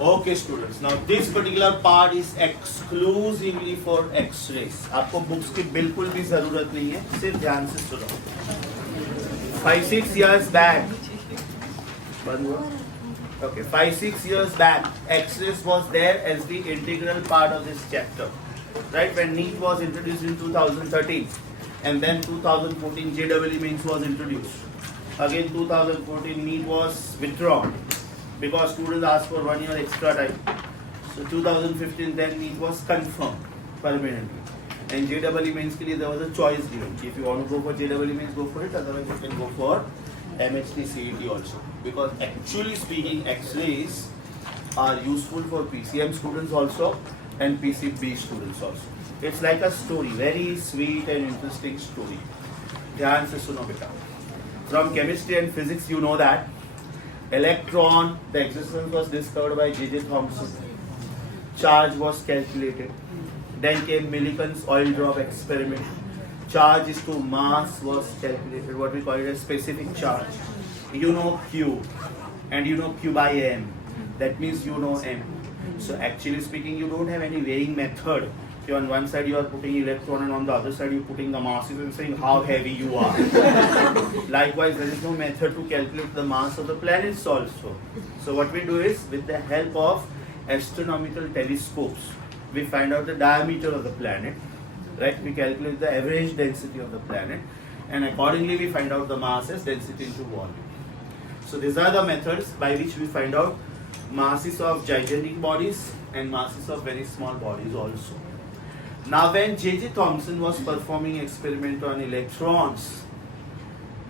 Okay students, now this particular part is exclusively for X-rays. आपको books की बिल्कुल भी जरूरत नहीं है, सिर्फ ध्यान से सुनो. 5-6 years back, okay, 5-6 years back, X-rays was there as the integral part of this chapter, right? When NEET was introduced in 2013, and then 2014 JEE Mains was introduced. Again 2014 NEET was withdrawn because students asked for 1 year extra time. So 2015 then NEET was confirmed permanently. And JEE Mains के लिए there was a choice given. If you want to go for JEE Mains, go for it. Otherwise you can go for MHT CET also. Because actually speaking, X-rays are useful for PCM students also and PCB students also. It's like a story, very sweet and interesting story. ध्यान से सुनो बेटा. From chemistry and physics, you know that electron, the existence was discovered by J.J. Thomson. Charge was calculated. Then came Millikan's oil drop experiment. Charge is to mass was calculated. What we call it as specific charge. You know Q, and you know Q by M. That means you know M. So actually speaking, you don't have any weighing method. So on one side you are putting electron and on the other side you are putting the masses and saying how heavy you are. Likewise, there is no method to calculate the mass of the planets also. So what we do is, with the help of astronomical telescopes, we find out the diameter of the planet, right? We calculate the average density of the planet, and accordingly we find out the masses, density into volume. So these are the methods by which we find out masses of gigantic bodies and masses of very small bodies also. Now when J.J. Thomson was performing experiment on electrons,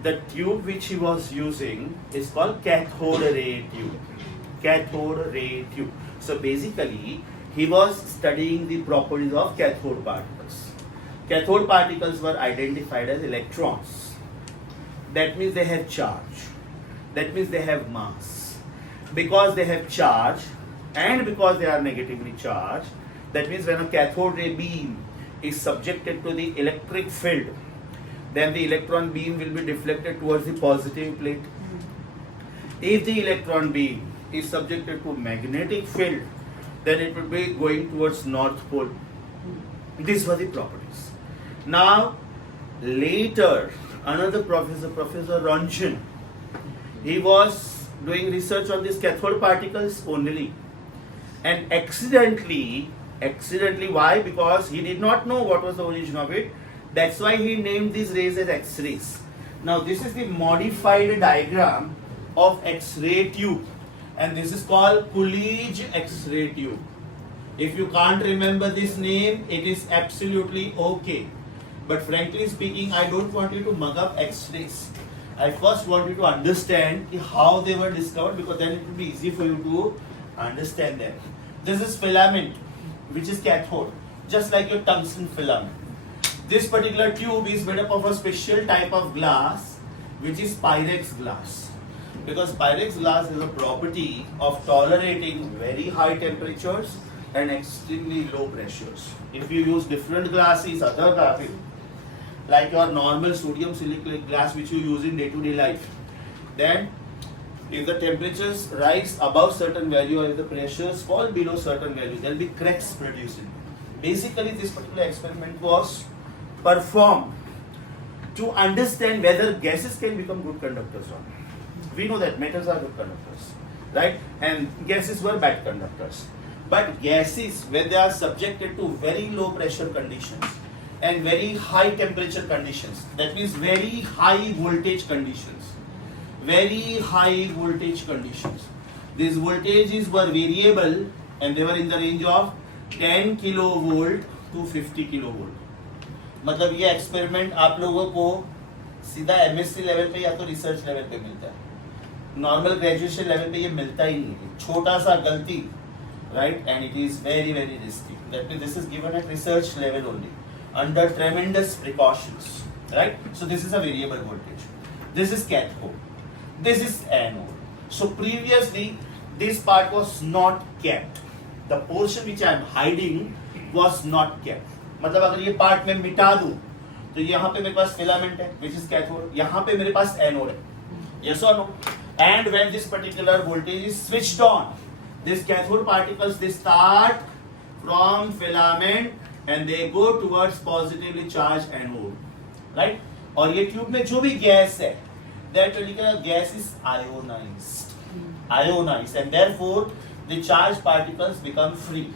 the tube which he was using is called cathode ray tube. Cathode ray tube. So basically, he was studying the properties of cathode particles. Cathode particles were identified as electrons. That means they have charge. That means they have mass. Because they have charge and because they are negatively charged, that means when a cathode ray beam is subjected to the electric field, then the electron beam will be deflected towards the positive plate. If the electron beam is subjected to magnetic field, then it will be going towards north pole. These were the properties. Now, later, another professor, Professor Röntgen, he was doing research on these cathode particles only. And accidentally, why? Because he did not know what was the origin of it. That's why he named these rays as X-rays. Now this is the modified diagram of X-ray tube, and this is called Coolidge X-ray tube. If you can't remember this name, it is absolutely okay. But frankly speaking, I don't want you to mug up X-rays. I first want you to understand how they were discovered, because then it will be easy for you to understand them. This is filament, which is cathode, just like your tungsten filament. This particular tube is made up of a special type of glass, which is Pyrex glass. Because Pyrex glass has a property of tolerating very high temperatures and extremely low pressures. If you use different glasses, other glasses, like your normal sodium silicate glass which you use in day-to-day life, then if the temperatures rise above certain value or if the pressures fall below certain value, there will be cracks produced. Basically, this particular experiment was performed to understand whether gases can become good conductors or not. We know that metals are good conductors, right? And gases were bad conductors. But gases, when they are subjected to very low pressure conditions and very high temperature conditions, that means very high voltage conditions, these voltages were variable and they were in the range of 10 kilovolt to 50 kilovolt. मतलब ये experiment आप लोगों को सीधा MSc level पे या तो research level पे मिलता है, नॉर्मल ग्रेजुएशन लेवल पे ये मिलता ही नहीं है. छोटा सा गलती, right, and it is very very risky. That means this is given at research level only under ट्रेमेंडस precautions, right. So this is a variable voltage. This is cathode, this is anode. So previously this part was not kept. The portion which I am hiding was not kept. मतलब अगर ये part में मिटा दूं तो यहाँ पे मेरे पास फिलामेंट है which is cathode, यहाँ पे मेरे पास एनोड है. Yes or no? And when this particular voltage is switched on, These cathode particles, they start from filament and they go towards positively charged anode, right? और ये tube में जो भी gas है, that particular gas is ionized, and therefore the charged particles become free.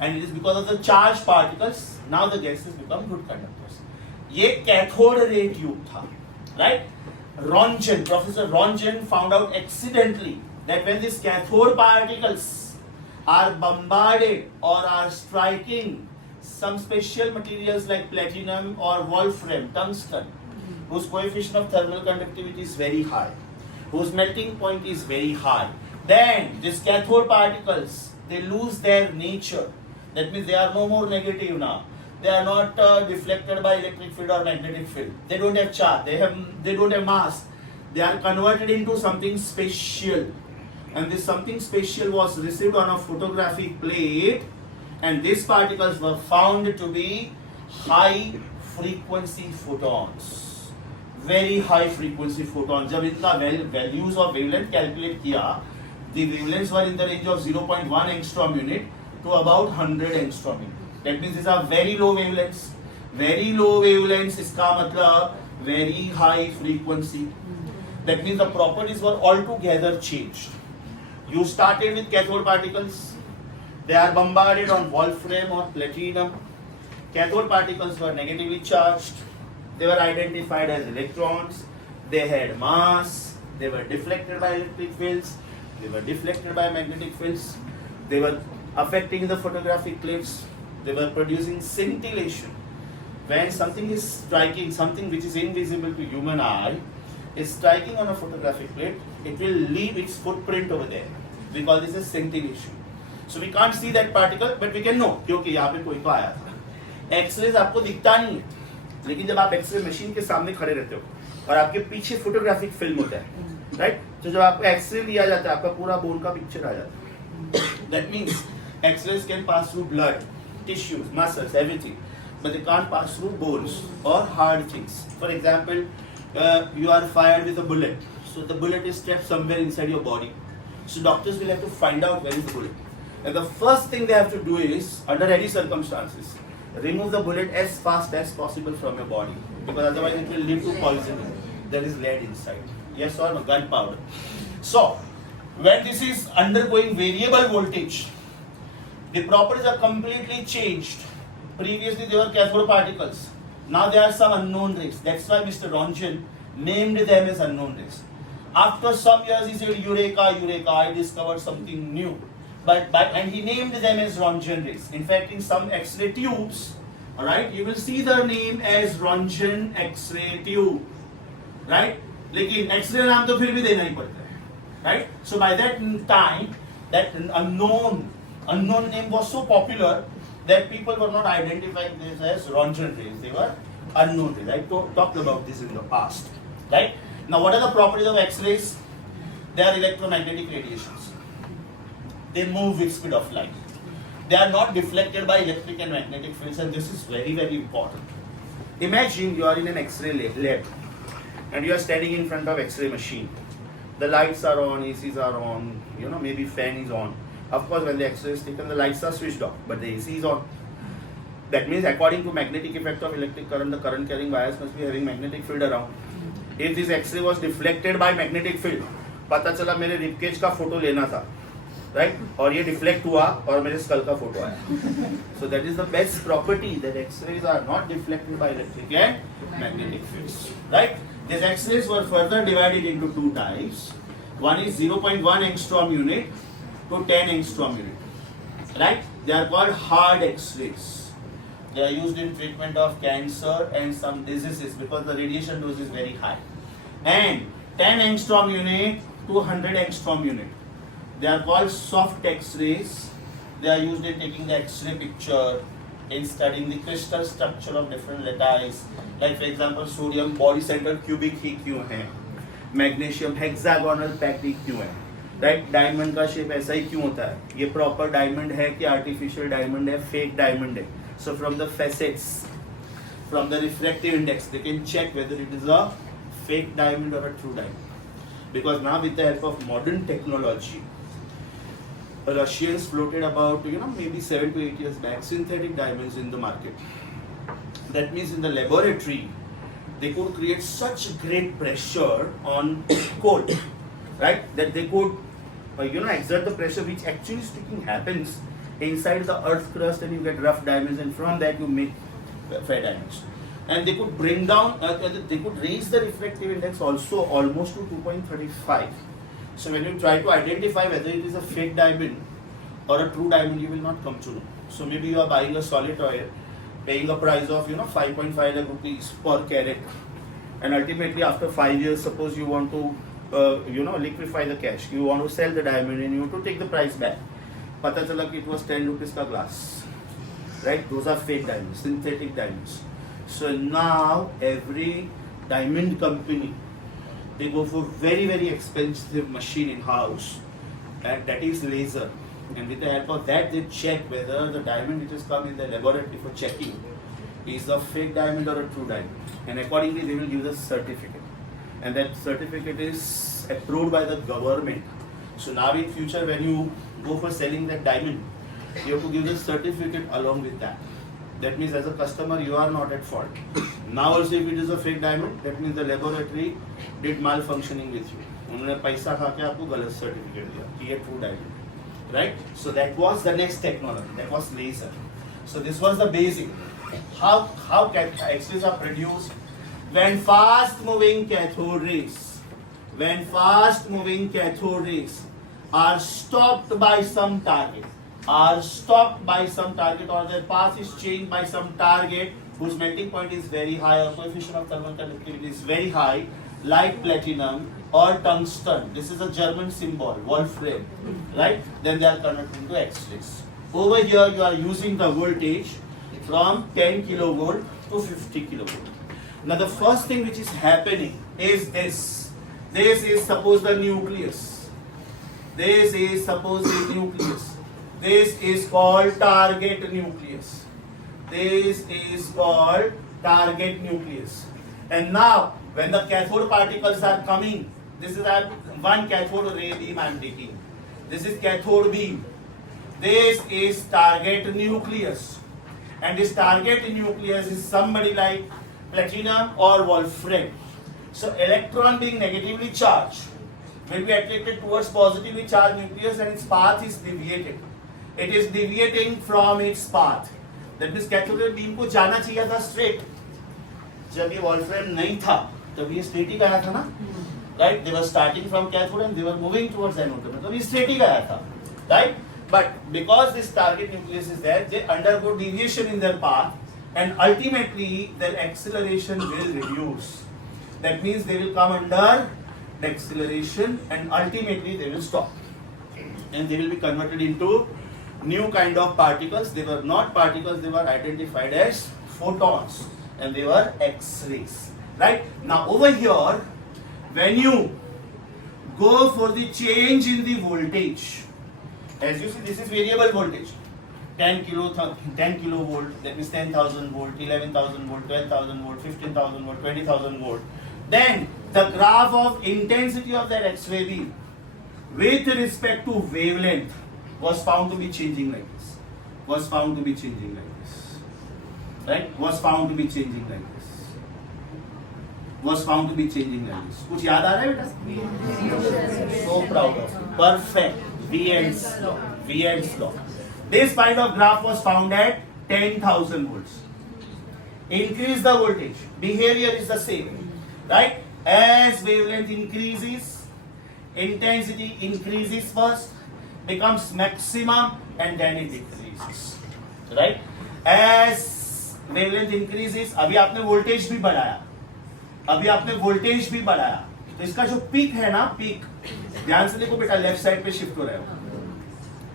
And it is because of the charged particles now the gases become good conductors. ये cathode ray tube था, right? Rontgen, Professor Rontgen found out accidentally that when these cathode particles are bombarded or are striking some special materials like platinum or wolfram, tungsten, whose coefficient of thermal conductivity is very high, whose melting point is very high, then these cathode particles, they lose their nature. That means they are no more negative now. They are not deflected by electric field or magnetic field. They don't have charge. They don't have mass. They are converted into something special. And this something special was received on a photographic plate, and these particles were found to be high frequency photons. Very high frequency photons. जब इनका values of wavelength calculate किया, the wavelengths were in the range of 0.1 angstrom unit to about 100 angstrom unit. That means these are very low wavelengths. Very low wavelengths इसका मतलब very high frequency. That means the properties were altogether changed. You started with cathode particles. They are bombarded on wolfram or platinum. Cathode particles were negatively charged. They were identified as electrons. They had mass. They were deflected by electric fields. They were deflected by magnetic fields. They were affecting the photographic plates. They were producing scintillation. When something is striking, something which is invisible to human eye, is striking on a photographic plate, it will leave its footprint over there. We call this a scintillation. So we can't see that particle, but we can know क्योंकि यहाँ पे कोई तो आया था. X-rays आपको दिखता नहीं है, लेकिन जब आप एक्सरे मशीन के सामने खड़े रहते हो और आपके पीछे फोटोग्राफिक फिल्म होता है, राइट? तो जब आपको एक्सरे लिया जाता है, आपका पूरा बोन का पिक्चर आ जाता है. That means X-rays can pass through blood, tissues, muscles, everything, but they can't pass through bones or hard things. For example, you are fired with a bullet, so the bullet is trapped somewhere inside your body. So doctors will have to find out where is the bullet, and the first thing they have to do is, under any circumstances, remove the bullet as fast as possible from your body, because otherwise it will lead to poisoning. There is lead inside. Yes or no? Gunpowder. So when this is undergoing variable voltage, the properties are completely changed. Previously they were cathode particles. Now there are some unknown rays. That's why Mr. Rontgen named them as unknown rays. After some years he said, Eureka, Eureka, I discovered something new. And he named them as Rontgen rays. In fact, in some X-ray tubes, alright, you will see the name as Rontgen X-ray tube. Right? लेकिन X-ray नाम तो फिर भी देना ही पड़ता है. Right? So by that time, that unknown name was so popular that people were not identifying this as Rontgen rays. They were unknown rays. I talked about this in the past. Right? Now what are the properties of X-rays? They are electromagnetic radiations. They move with speed of light. They are not deflected by electric and magnetic fields, and this is very, very important. Imagine you are in an X-ray lab and you are standing in front of X-ray machine. The lights are on, ACs are on, maybe fan is on. Of course, when the X-ray is taken, the lights are switched off, but the AC is on. That means according to magnetic effect of electric current, the current carrying wires must be having magnetic field around. If this X-ray was deflected by magnetic field, पता चला मेरे ribcage का photo लेना था, right? और ये deflect हुआ और मेरे skull का फोटो आया. So that is the best property, that X-rays are not deflected by electric and magnetic fields, right? These X-rays were further divided into two types. One is 0.1 angstrom unit to 10 angstrom unit, right? They are called hard X-rays. They are used in treatment of cancer and some diseases because the radiation dose is very high. And 10 angstrom unit to 100 angstrom unit, they are called soft X-rays. They are used in taking the X-ray picture, in studying the crystal structure of different lattice. Like for example, sodium body center cubic ही क्यों है, magnesium hexagonal packed ही क्यों है, right? Diamond का shape ऐसा ही क्यों होता है, ये proper diamond है कि artificial diamond है, fake diamond है. So from the facets, from the refractive index, they can check whether it is a fake diamond or a true diamond. Because now with the help of modern technology, Russians floated about, maybe 7 to 8 years back, synthetic diamonds in the market. That means in the laboratory, they could create such great pressure on coal, right? That they could, exert the pressure which actually speaking happens inside the earth crust, and you get rough diamonds, and from that you make fair diamonds. And they could bring down, they could raise the refractive index also almost to 2.35. So when you try to identify whether it is a fake diamond or a true diamond, you will not come to know. So maybe you are buying a solid oil, paying a price of 5.5 lakh rupees per carat, and ultimately after 5 years, suppose you want to liquefy the cash, you want to sell the diamond and you want to take the price back. Pata chala ki it was 10 rupees ka glass, right? Those are fake diamonds, synthetic diamonds. So now every diamond company, they go for very, very expensive machine in house, and that is laser. And with the help of that, they check whether the diamond which has come in the laboratory for checking is a fake diamond or a true diamond. And accordingly, they will give the certificate. And that certificate is approved by the government. So now in future, when you go for selling that diamond, you have to give the certificate along with that. That means as a customer, you are not at fault. Now also if it is a fake diamond, that means the laboratory did malfunctioning with you. उन्होंने पैसा खा के आपको गलत certificate दिया कि ये true diamond, right? So that was the next technology. That was laser. So this was the basic. How X-rays are produced? When fast moving cathode rays are stopped by some target, or their path is changed by some target whose melting point is very high or coefficient of thermal conductivity is very high, like platinum or tungsten. This is a German symbol, Wolfram, right? Then they are converted into X-rays. Over here you are using the voltage from 10 kilovolt to 50 kilovolt. Now the first thing which is happening is this. This is suppose the nucleus. This is suppose the nucleus. This is called target nucleus. This is called target nucleus. And now when the cathode particles are coming, this is one cathode ray beam I am taking. This is cathode beam. This is target nucleus. And this target nucleus is somebody like platinum or wolfram. So electron being negatively charged will be attracted towards positively charged nucleus, and its path is deviated. It is deviating from its path. That means cathode beam को जाना चाहिए था straight. जब ये wolfram नहीं था, तब ये straight ही गया था ना? Right? They were starting from cathode and they were moving towards anode. मतलब ये straight ही गया था, right? But because this target nucleus is there, they undergo deviation in their path, and ultimately their acceleration will reduce. That means they will come under the acceleration, and ultimately they will stop, and they will be converted into new kind of particles. They were not particles, they were identified as photons, and they were X-rays. Right? Now over here, when you go for the change in the voltage, as you see, this is variable voltage. 10 kilovolt, that means 10,000 volt, 11,000 volt, 12,000 volt, 15,000 volt, 20,000 volt. Then the graph of intensity of that X-ray beam with respect to wavelength was found to be changing like this. Right? Was found to be changing like this. कुछ याद आ रहा है बेटा? So proud of you. Perfect. Wien's law. This kind of graph was found at 10,000 volts. Increase the voltage. Behavior is the same, right? As wavelength increases, intensity increases first, becomes maximum, and then it decreases, right? As wavelength increases, अभी आपने voltage भी बढ़ाया, तो इसका जो peak है ना, peak, ध्यान से देखो बेटा, लेफ्ट साइड पे शिफ्ट हो रहा है,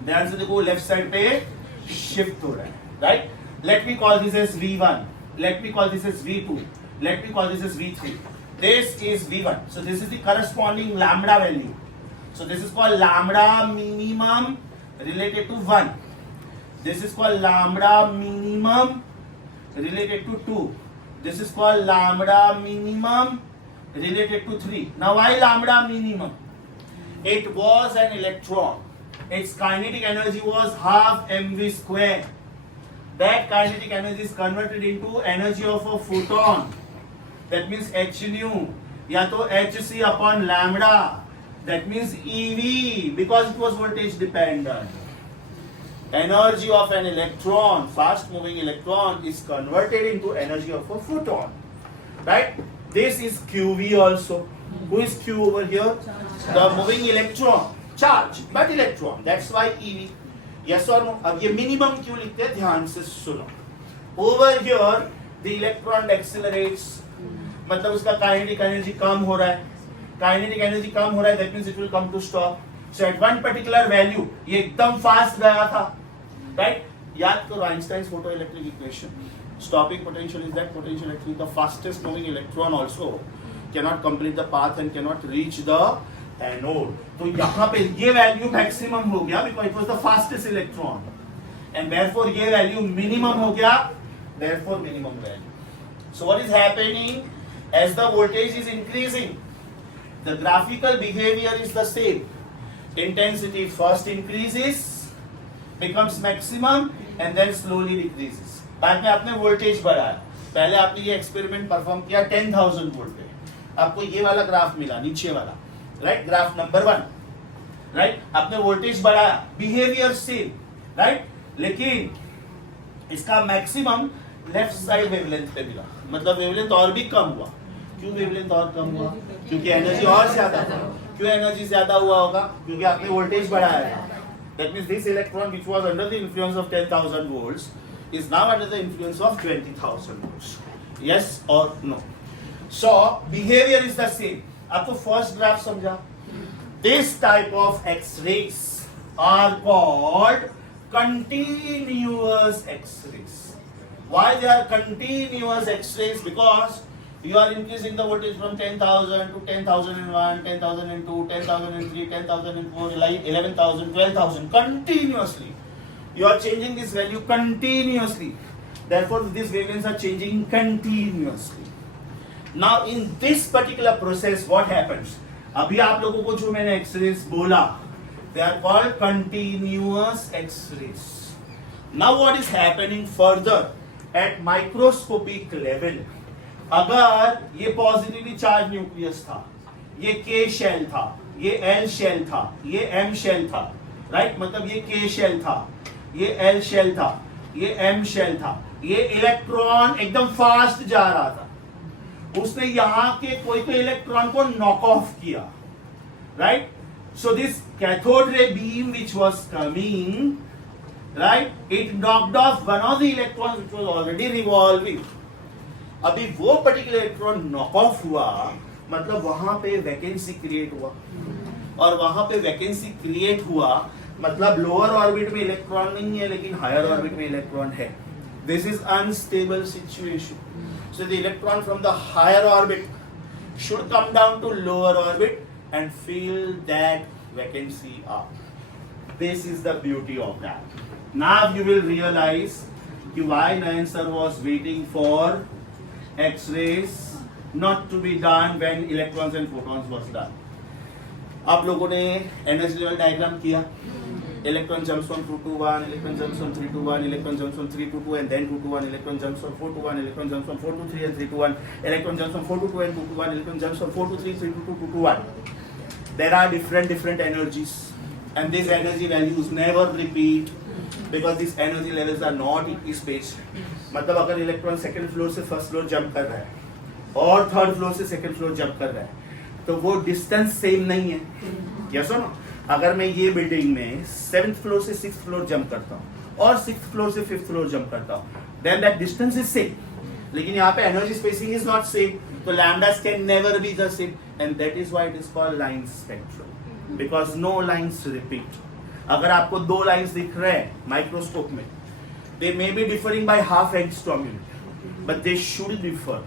ध्यान से देखो लेफ्ट साइड पे शिफ्ट हो रहा है, right? Let me call this as V1, let me call this as V2, let me call this as V3. This is V1. So this is the corresponding lambda value. So this is called lambda minimum related to 1. This is called lambda minimum related to 2. This is called lambda minimum related to 3. Now why lambda minimum? It was an electron. its kinetic energy was half mv square. That kinetic energy is converted into energy of a photon. That means h nu या तो hc upon lambda. That means EV, because it was voltage dependent. Energy of an electron, fast moving electron, is converted into energy of a photon. Right? This is QV also. Who is Q over here? The moving electron. Charge, but electron. That's why EV. Yes or no? अब ये minimum Q लिखते हैं, ध्यान से सुनो. Over here, the electron accelerates. मतलब उसका kinetic energy कम हो रहा है. Kinetic energy कम हो रहा है, that means it will come to stop. So at one particular value, ये एकदम fast गया था. Right? याद करो Einstein's photoelectric equation. Stopping potential is that potential actually the fastest moving electron also cannot complete the path and cannot reach the anode. तो यहाँ पे ये value maximum हो गया because it was the fastest electron, and therefore ये value minimum हो गया, therefore minimum value. So what is happening as the voltage is increasing? The graphical behavior is the same. Intensity first increases, becomes maximum, and then slowly decreases. बाद में आपने voltage बढ़ाया. पहले आपने ये एक्सपेरिमेंट परफॉर्म किया 10,000 वोल्ट पे, आपको ये वाला ग्राफ मिला, नीचे वाला, राइट? Graph number 1, right? आपने वोल्टेज बढ़ाया, बिहेवियर सेम, राइट? लेकिन इसका मैक्सिमम लेफ्ट साइड वेवलेंथ पे मिला, मतलब वेवलेंथ और भी कम हुआ. क्यों वेवलेंथ और कम हुआ? क्योंकि एनर्जी और ज्यादा था. क्यों एनर्जी ज्यादा हुआ होगा? क्योंकि आपने वोल्टेज बढ़ाया. That means this electron which was under the influence of 10,000 volts is now under the influence of 20,000 volts. Yes or no? So behavior is the same. आपको first graph समझा? This type of X-rays are called continuous X-rays. Why they are continuous X-rays? Because you are increasing the voltage from 10,000 to 10,001, 10,002, 10,003, 10,004, 11,000, 12,000 continuously. You are changing this value continuously. Therefore, these wavelengths are changing continuously. Now, in this particular process, what happens? अभी आप लोगों को जो मैंने X-rays बोला, they are called continuous X-rays. Now, what is happening further at microscopic level? अगर ये positively charge nucleus था, ये K शेल था, ये L शेल था, ये M शेल था, राइट? मतलब ये K शेल था, ये L शेल था, ये M शेल था, ये इलेक्ट्रॉन एकदम फास्ट जा रहा था, उसने यहाँ के कोई तो इलेक्ट्रॉन को नॉक ऑफ किया, right? So this cathode ray beam which was coming, right, it knocked of one of the electrons which was already revolving. अभी वो पर्टिकुलर इलेक्ट्रॉन नॉक ऑफ हुआ, मतलब वहां पे वैकेंसी क्रिएट हुआ, और वहां पे वैकेंसी क्रिएट हुआ मतलब लोअर ऑर्बिट में इलेक्ट्रॉन नहीं है लेकिन हायर ऑर्बिट में इलेक्ट्रॉन है. This is unstable situation. So the electron from the higher orbit should come down to lower orbit and fill that vacancy up. This is the beauty of that. Now you will realize why Nayan sir was waiting for X-rays not to be done when electrons and photons was done. आप लोगों ने energy level diagram किया. Electron jumps from 2 to 1, electron jumps from 3 to 1, electron jumps from 3 to 2 and then 2 to 1, electron jumps from 4 to 1, electron jumps from 4 to 3 and 3 to 1, electron jumps from 4 to 2 and 2 to 1, electron jumps from 4 to 3, 3 to 2, 2 to 1. There are different energies, and these energy values never repeat because these energy levels are not equidistant. मतलब अगर electron second floor से first floor jump कर रहा है और third floor से second floor jump कर रहा है तो वो डिस्टेंस सेम नहीं है. यस और नो? अगर मैं ये बिल्डिंग में 7th फ्लोर से 6th फ्लोर जंप करता हूँ और 6th फ्लोर से 5th फ्लोर जंप करता हूँ, then that distance is same. लेकिन यहाँ पे energy spacing is not same, तो lambdas can never be the same, and that is why it is called line spectrum, because no lines repeat. अगर आपको दो lines दिख रहे हैं माइक्रोस्कोप में, they may be differing by half angstrom unit, but they should differ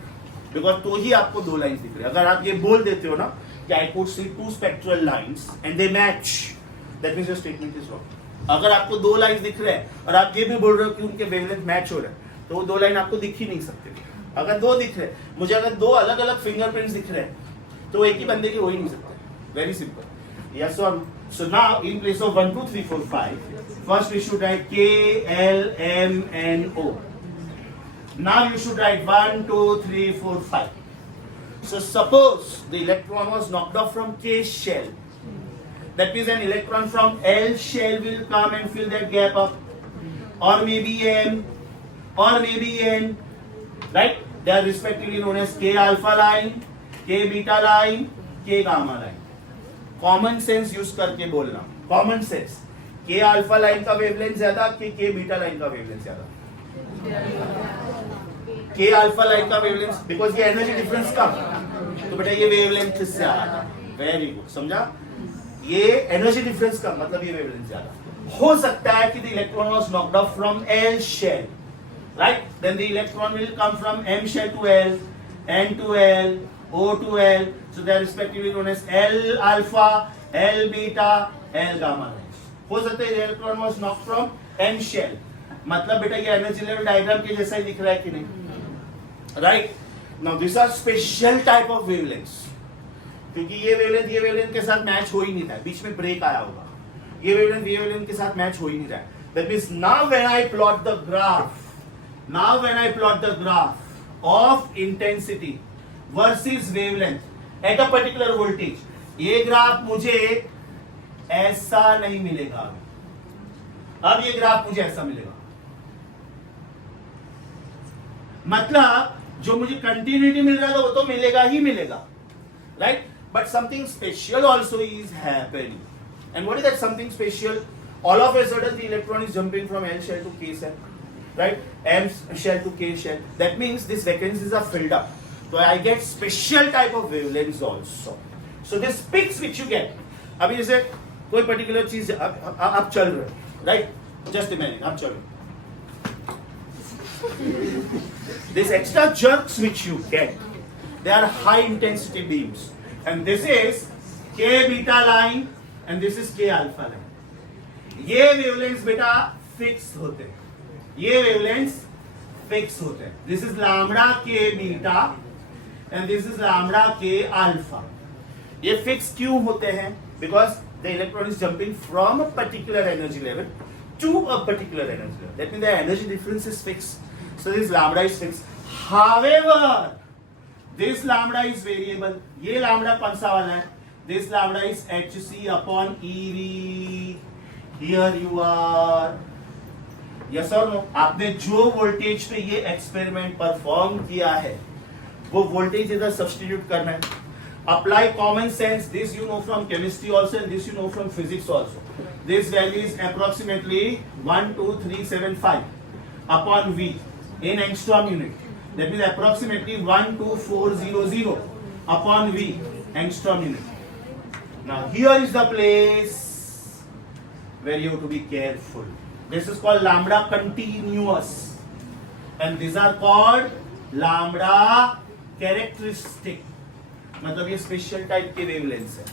because तो ही आपको दो लाइंस दिख रही है. अगर आप ये बोल देते हो ना कि I could see two spectral lines and they match, that means your statement is wrong. अगर आपको दो लाइंस दिख रहे हैं और आप ये भी बोल रहे हो कि उनके वेवलेंथ मैच हो रहे हैं, तो वो दो लाइन आपको दिख ही नहीं सकते. अगर दो दिख रहे, मुझे अगर दो अलग अलग फिंगरप्रिंट्स दिख रहे हैं तो एक ही बंदे के हो ही नहीं सकते. Very simple. यस और So now in place of 1, 2, 3, 4, 5, first we should write K, L, M, N, O. Now you should write 1, 2, 3, 4, 5. So suppose the electron was knocked off from K shell. That means an electron from L shell will come and fill that gap up. Or maybe M, or maybe N. Right? They are respectively known as K alpha line, K beta line, K gamma line. Common sense use करके बोलना, common sense. के alpha line का wavelength ज्यादा कि के beta line का wavelength ज्यादा? के अल्फा लाइन का वेवलेंथ, बिकॉज ये एनर्जी डिफरेंस कम, तो बेटा ये वेवलेंथ किससे आ रहा है? वेरी गुड, समझा? ये एनर्जी डिफरेंस कम मतलब ये वेवलेंथ ज्यादा. हो सकता है कि the electron was knocked off from L shell, right? Then the electron will come from M shell to L, N to L, O to L, so they are respectively known as L alpha, L beta, L gamma. हो सकता है electron was knocked from M shell, मतलब बेटा ये energy level diagram के जैसा ही दिख रहा है कि नहीं? Right? Now this are special type of wavelengths, क्योंकि ये वेवलेंथ के साथ मैच हो ही नहीं रहा, बीच में ब्रेक आया होगा. ये वेवलेंथ के साथ मैच हो ही नहीं रहा. That means now when I plot the graph of intensity versus wavelength at a particular voltage, ये ग्राफ मुझे ऐसा नहीं मिलेगा. अब ये ग्राफ मुझे ऐसा मिलेगा, मतलब जो मुझे कंटिन्यूटी मिल रहा था वो तो मिलेगा ही मिलेगा, right? But something special also is happening. And what is that something special? All of a sudden the electron is jumping from L shell to K shell, right? M shell to K shell. That means this vacancies are filled up. So I get special type of wavelengths also. So this peaks which you get. अभी जैसे कोई particular चीज आप चल रहे हो, right? Just imagine आप चल रहे हो. This extra jerks which you get, they are high intensity beams, and this is K beta line and this is K alpha line. ये wavelengths बेटा fixed होते हैं. ये wavelengths fixed होते हैं. This is lambda K beta and this is lambda K alpha. ये fix क्यों होते हैं? Because the electron is jumping from a particular energy level to a particular energy level. That means the energy difference is fixed. So this lambda is fixed. However, this lambda is variable. ये lambda कौन सा वाला है? This lambda is hc upon eV. Here you are. Yes or no? आपने जो voltage पे ये experiment perform किया है वो वोल्टेज इधर सब्स्टिट्यूट करना है. Apply common sense. This you know from chemistry also and this you know from physics also. This value is approximately 12375 upon V in angstrom unit. That means approximately 12400 upon V angstrom unit. Now here is the place where you have to be careful. This is called lambda continuous and these are called lambda characteristic, मतलब ये special type के wavelengths है.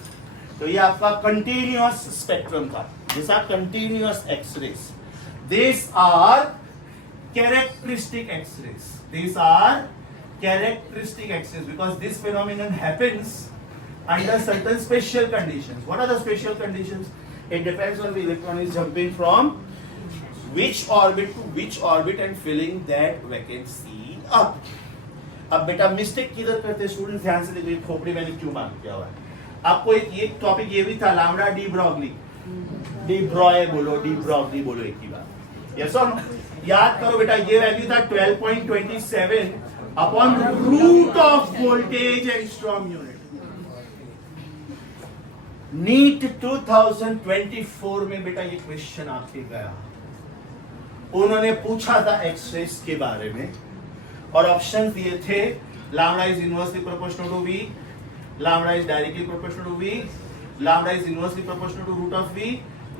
तो ये आपका continuous spectrum था. This are continuous X-rays. This are characteristic X-rays. This are characteristic X-rays because this phenomenon happens under certain special conditions. What are the special conditions? It depends on the electron is jumping from which orbit to which orbit and filling that vacancy up. अब बेटा mistake किधर करते student? ध्यान से देखिए, खोपड़ी मैंने क्यों मार्क किया हुआ है. आपको एक टॉपिक ये भी था, lambda de Broglie. D Broglie बोलो, डी ब्रॉगली बोलो एक ही बार. यस और नो? याद करो बेटा, ये वैल्यू था 12.27 upon root of voltage angstrom unit. NEET 2024 में बेटा ये क्वेश्चन आके गया. उन्होंने पूछा था एक्सरेज के बारे में और ऑप्शन दिए थे lambda is inversely proportional to V, lambda is directly proportional to V, lambda is inversely proportional to root of V,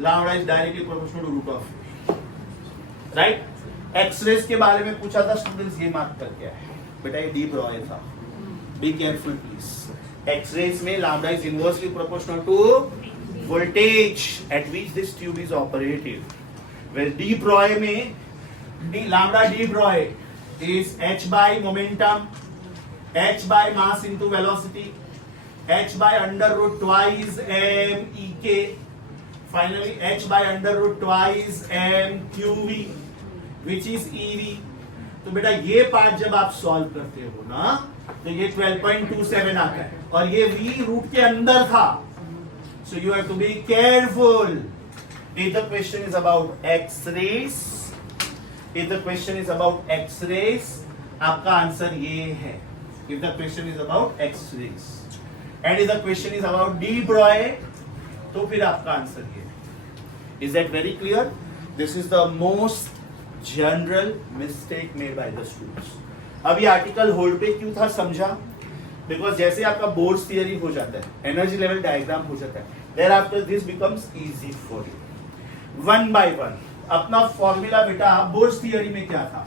lambda is directly proportional to root of V. Right? X-rays के बारे में पूछा था students, ये mark करके आए बेटा, ये डी ब्रॉय था. Be careful please. एक्सरेज में lambda is inversely proportional to voltage at which this tube is operated. Well de Broglie में lambda de Broglie is h by momentum, h by mass into velocity, h by under root twice m e k. finally h by under root twice m qv which is ev. तो बेटा ये part जब आप solve करते हो ना तो ये 12.27 आता है और ये v रूट के अंदर था. So you have to be careful. If the question is about x-rays, if the question is about x-rays, आपका आंसर ये है. If the question is about x-rays, and if the question is about de Broglie, तो फिर आपका answer ये है. Is that very clear? This is the most general mistake made by the students. अब ये आर्टिकल होल्ड पे क्यों था समझा? बिकॉज जैसे आपका बोर्स थियरी हो जाता है, एनर्जी लेवल डायग्राम हो जाता है, thereafter this becomes easy for you. One by one अपना फॉर्मूला बेटा बोर्स थियरी में क्या था?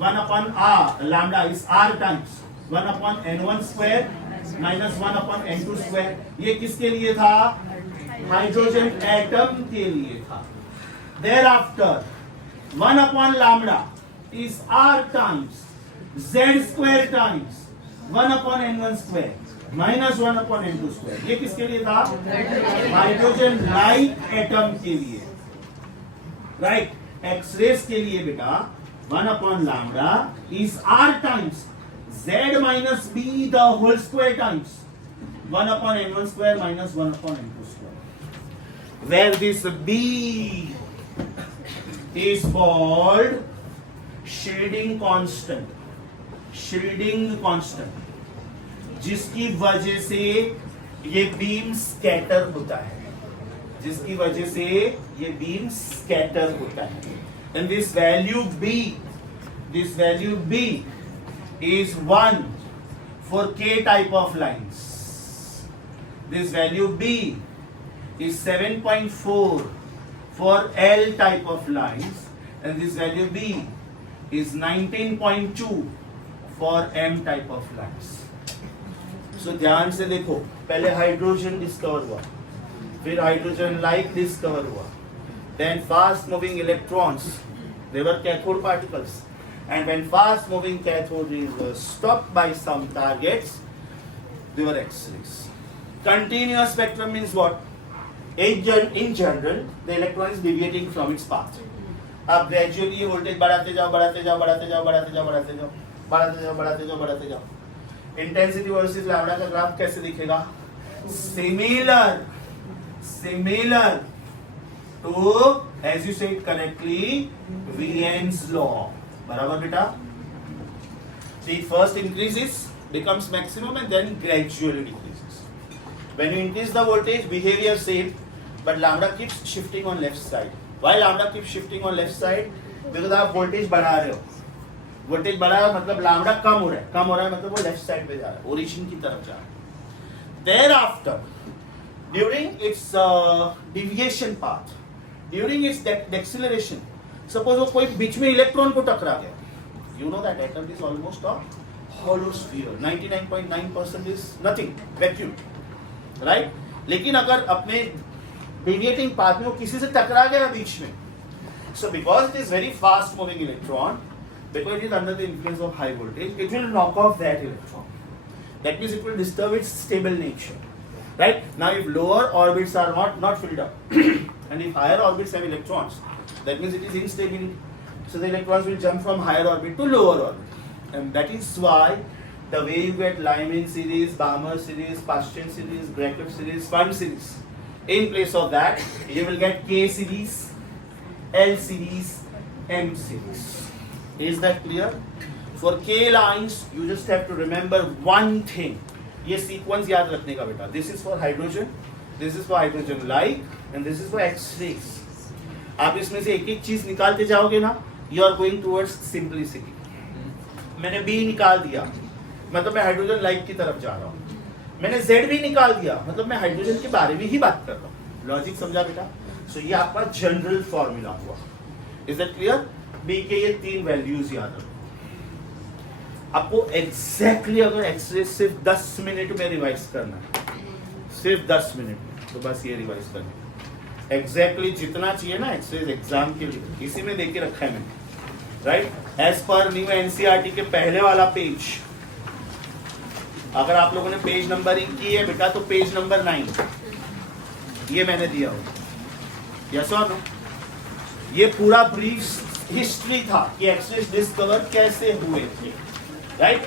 1 upon r lambda is r times 1 upon n1 square minus 1 upon n2 square. ये किसके लिए था? हाइड्रोजन एटम के लिए था. Thereafter 1 upon lambda is r times z square times 1 upon n1 square minus 1 upon n2 square. ये किसके लिए था? हाइड्रोजन लाइक एटम के लिए. राइट. एक्सरेस के लिए बेटा 1 upon lambda is r times z minus b the whole square times 1 upon n1 square minus 1 upon n2 square. Where this b is called shading constant. shading constant जिसकी वजह से ये beam scatter होता है, जिसकी वजह से ये बीम स्कैटर होता है. and this value b is 1 for k type of lines. This value b is 7.4 for L type of lines and this value b is 19.2 for M type of lines. So ध्यान से देखो, पहले hydrogen discover हुआ, फिर hydrogen like discover हुआ, then fast moving electrons, they were cathode particles, and when fast moving cathode is stopped by some targets, they were X-rays. Continuous spectrum means what? In general, the electron is deviating from its path. आप gradually voltage बढ़ाते जाओ, बढ़ाते जाओ, बढ़ाते जाओ, बढ़ाते जाओ, बढ़ाते जाओ, बढ़ाते जाओ, बढ़ाते जाओ, बढ़ाते जाओ. इंटेंसिटी वर्सेस लैम्डा का ग्राफ कैसे दिखेगा? Similar to, as you said correctly, Wien's law. बराबर बेटा? So it first increases, becomes maximum, and then gradually decreases. When you increase the voltage, behavior same, but lambda keeps shifting on left side. Why lambda keeps shifting on left side? Because आप voltage बढ़ा रहे हो. Voltage बढ़ा है मतलब lambda कम हो रहा है मतलब वो लेफ्ट साइड पे जा रहा है, ओरिजिन की तरफ जा रहा है. Thereafter during its deviation path, during its acceleration, suppose वो कोई बीच में इलेक्ट्रॉन को टकरा गया, you know that atom is almost a hollow sphere, 99.9% is nothing, vacuum, right? लेकिन अगर अपने deviating path में वो किसी से टकरा गया बीच में, so because it is very fast moving electron, because it is under the influence of high voltage, it will knock off that electron. That means it will disturb its stable nature. Right? Now if lower orbits are not filled up and if higher orbits have electrons, that means it is instability. So the electrons will jump from higher orbit to lower orbit. And that is why the way you get Lyman series, Balmer series, Paschen series, Brackett series, Fund series. In place of that, you will get K series, L series, M series. Is that clear? For K lines, you just have to remember one thing. ये sequence याद रखने का बेटा. This is for hydrogen, this is for hydrogen like, and this is for X-rays. आप इसमें से एक एक चीज निकालते जाओगे ना, you are going towards simplicity. मैंने B निकाल दिया, मतलब मैं हाइड्रोजन लाइक की तरफ जा रहा हूँ. मैंने Z भी निकाल दिया, मतलब मैं हाइड्रोजन के बारे में ही बात कर रहा हूँ. लॉजिक समझा बेटा? So ये आपका जनरल फॉर्मूला हुआ. Is that clear? B के ये 3 वैल्यूज याद रखो. आपको एग्जैक्टली अगर एक्सरे सिर्फ 10 मिनट में रिवाइज करना है, सिर्फ 10 मिनट में, तो बस ये रिवाइज करना है. एग्जैक्टली जितना चाहिए ना एक्सरे एग्जाम के लिए, इसी में देके रखा है मैंने. Right? As per new NCERT के पहले वाला पेज, अगर आप लोगों ने पेज नंबरिंग की है बेटा तो पेज नंबर 9 ये मैंने दिया हो. यस और नो? ये पूरा ब्रीफ हिस्ट्री था कि एक्सरेज डिस्कवर कैसे हुए थे, राइट?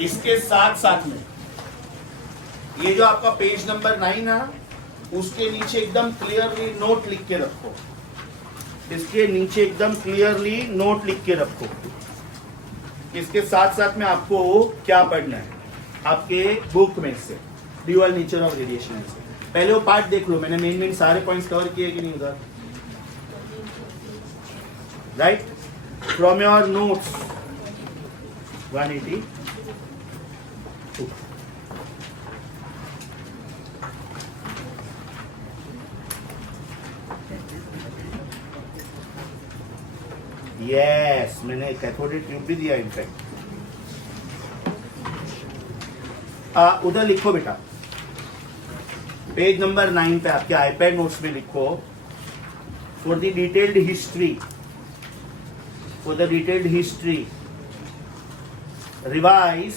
इसके साथ साथ में ये जो आपका पेज नंबर 9 है, उसके नीचे एकदम क्लियरली नोट लिख के रखो। इसके नीचे एकदम क्लियरली नोट लिख के रखो। इसके साथ साथ में आपको क्या पढ़ना है आपके बुक में से, ड्यूअल नेचर ऑफ रेडिएशन से। पहले वो पार्ट देख लो, मैंने मेन सारे पॉइंट्स कवर किए कि नहीं उधर, right? From your notes 182। Yes, मैंने कैथोडिक ट्यूब भी दिया इनफैक्ट। उधर लिखो बेटा, पेज नंबर 9 पे आपके आईपैड नोट्स में लिखो, for the detailed history, for the detailed history revise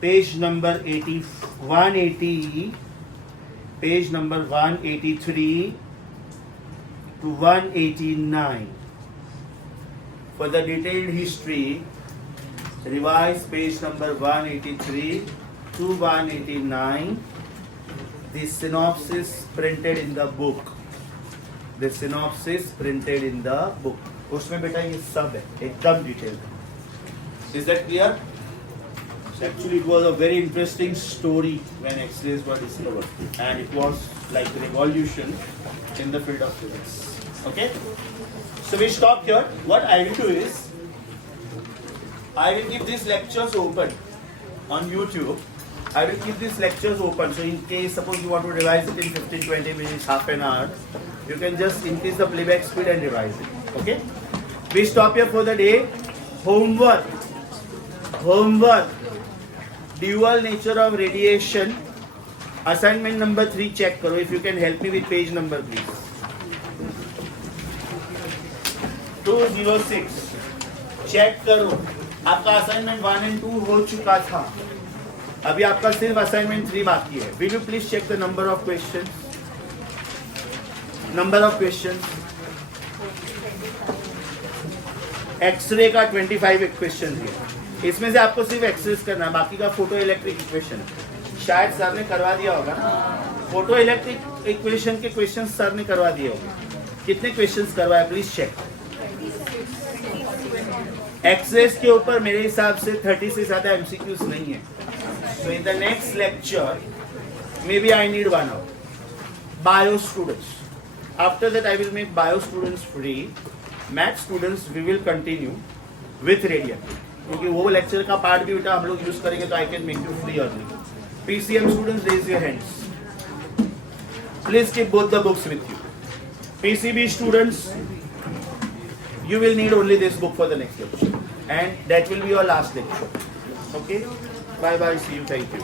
page number 180, page number 183 to 189. For the detailed history, revise page number 183 to 189. The synopsis printed in the book. The synopsis printed in the book. उसमें बेटा ये सब है, एकदम detail. Is that clear? Actually, it was a very interesting story when X-rays were discovered, and it was like a revolution in the field of physics. Okay, so we stop here. What I will do is, I will keep these lectures open on YouTube. I will keep these lectures open. So in case, suppose you want to revise it in 15-20 minutes, half an hour, you can just increase the playback speed and revise it. Okay, we stop here for the day. Homework. Dual nature of radiation. Assignment number 3 check करो. If you can help me with page number please. 206 check करो. आपका assignment 1 and 2 हो चुका था, अभी आपका सिर्फ assignment 3 बाकी है. Will you please check the number of questions? Number of questions. X-ray का 25 क्वेश्चन है. इसमें से आपको सिर्फ एक्सरेज करना है, बाकी का फोटो इलेक्ट्रिक इक्वेशन शायद सर ने करवा दिया होगा ना. फोटो इलेक्ट्रिक इक्वेशन के क्वेश्चंस सर ने करवा दिए होंगे. कितने क्वेश्चंस करवाए प्लीज चेक. एक्सरेज के ऊपर मेरे हिसाब से 30 से ज्यादा एमसीक्यूज नहीं है. So in the next lecture may be I need 1 hour. Bio students, after that I will make bio students free. Math students we will continue with radian, क्योंकि वो लेक्चर का पार्ट भी बेटा हम लोग यूज करेंगे, तो I can make you free early. PCM students raise your hands. Please keep both the books with you. PCB students, you will need only this book for the next lecture, and that will be your last lecture. Okay, bye bye, see you, thank you.